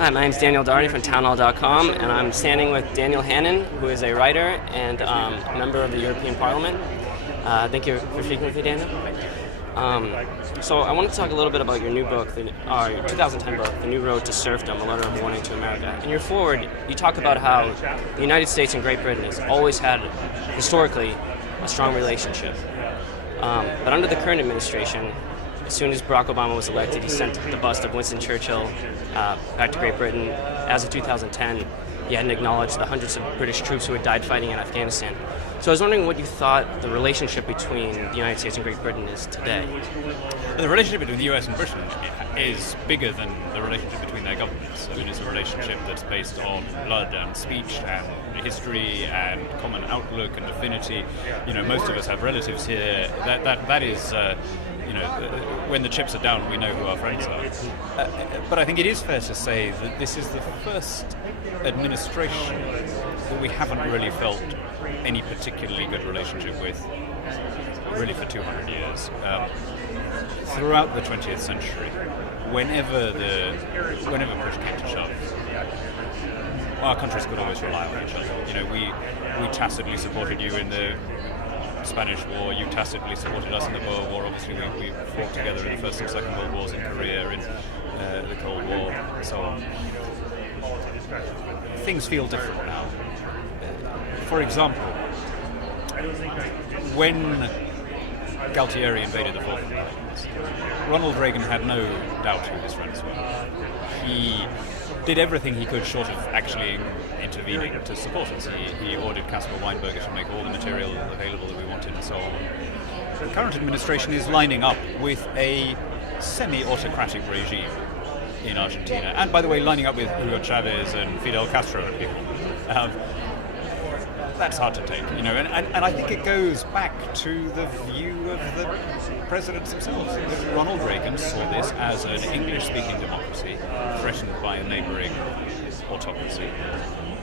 Hi, my name is Daniel Doherty from townhall.com, and I'm standing with Daniel Hannan, who is a writer and a member of the European Parliament. Thank you for speaking with me, Daniel. So I want to talk a little bit about your new book, your 2010 book, The New Road to Serfdom, A Letter of Warning to America. In your foreword, you talk about how the United States and Great Britain has always had, historically, a strong relationship. But under the current administration, as soon as Barack Obama was elected, he sent the bust of Winston Churchill back to Great Britain. As of 2010, he hadn't acknowledged the hundreds of British troops who had died fighting in Afghanistan. So I was wondering what you thought the relationship between the United States and Great Britain is today. The relationship between the US and Britain is bigger than the relationship between their governments. I mean, it's a relationship that's based on blood and speech and history and common outlook and affinity. You know, most of us have relatives here. That is... when the chips are down, we know who our friends are. But I think it is fair to say that this is the first administration that we haven't really felt any particularly good relationship with, really for 200 years. Throughout the 20th century, whenever push came to shove, our countries could always rely on each other. You know, we tacitly supported you in the Spanish War, you tacitly supported us in the Boer War. Obviously, we fought together in the First and Second World Wars in Korea, in the Cold War, and so on. Things feel different now. For example, when Galtieri invaded the Falklands, Ronald Reagan had no doubt who his friends were. He did everything he could short of actually intervening to support us. He ordered Caspar Weinberger to make all the material available that we wanted and so on. The current administration is lining up with a semi-autocratic regime in Argentina. And by the way, lining up with Hugo Chavez and Fidel Castro and people. That's hard to take, you know, and I think it goes back to the view of the presidents themselves. Ronald Reagan saw this as an English-speaking democracy threatened by a neighboring autocracy.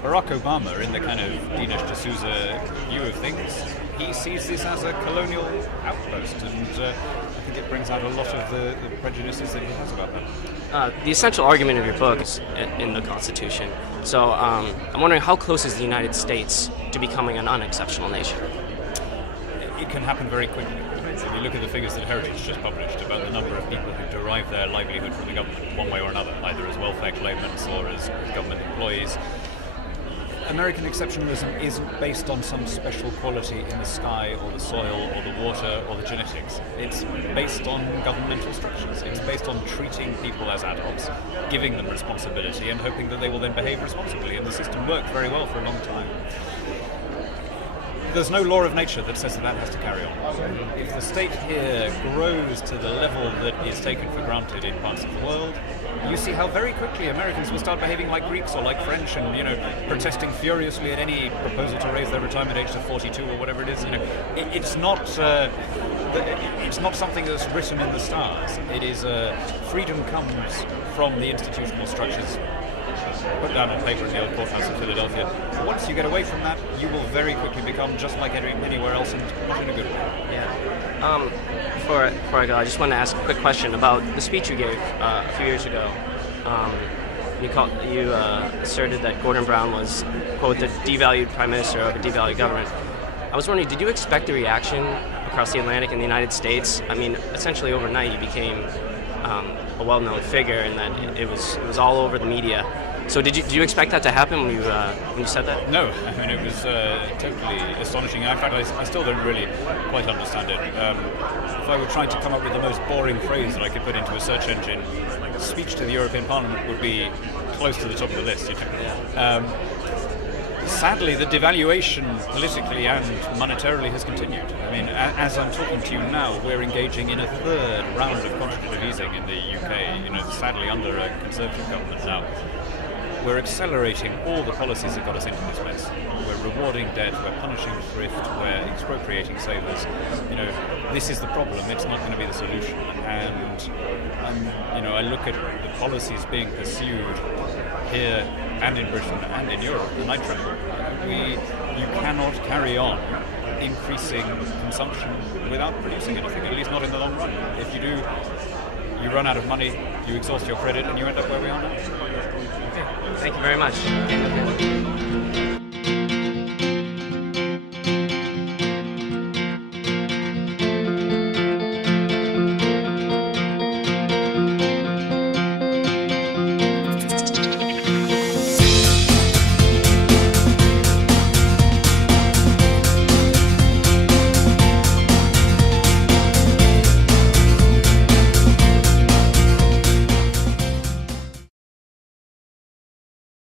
Barack Obama, in the kind of Dinesh D'Souza view of things, he sees this as a colonial outpost, and I think it brings out a lot of the prejudices that he has about that. The essential argument of your book is in the Constitution. So I'm wondering, how close is the United States to becoming an unexceptional nation? It can happen very quickly. If you look at the figures that Heritage just published about the number of people who derive their livelihood from the government, one way or another, either as welfare claimants or as government employees, American exceptionalism isn't based on some special quality in the sky or the soil or the water or the genetics. It's based on governmental structures. It's based on treating people as adults, giving them responsibility and hoping that they will then behave responsibly. And the system worked very well for a long time. There's no law of nature that says that has to carry on. If the state here grows to the level that is taken for granted in parts of the world, you see how very quickly Americans will start behaving like Greeks or like French and, you know, protesting furiously at any proposal to raise their retirement age to 42 or whatever it is. You know, it's not something that's written in the stars. It is freedom comes from the institutional structures put down on paper in the old courthouse in Philadelphia. Once you get away from that, you will very quickly become just like anywhere else, and not in a good way. Yeah. Before I go, I just want to ask a quick question about the speech you gave a few years ago. You asserted that Gordon Brown was, quote, the devalued prime minister of a devalued government. I was wondering, did you expect the reaction across the Atlantic in the United States? I mean, essentially overnight you became a well-known figure, and that it was all over the media. So did you expect that to happen when you said that? No, I mean, it was totally astonishing. In fact, I still don't really quite understand it. If I were trying to come up with the most boring phrase that I could put into a search engine, speech to the European Parliament would be close to the top of the list, you know. Sadly, the devaluation politically and monetarily has continued. I mean, as I'm talking to you now, we're engaging in a third round of quantitative easing in the UK, you know, sadly under a Conservative government now. We're accelerating all the policies that got us into this mess. We're rewarding debt, we're punishing thrift, we're expropriating savers. You know, this is the problem, it's not going to be the solution. And, you know, I look at the policies being pursued here and in Britain and in Europe, and I tremble. You cannot carry on increasing consumption without producing anything, at least not in the long run. If you do, you run out of money, you exhaust your credit, and you end up where we are now. Okay. Thank you very much.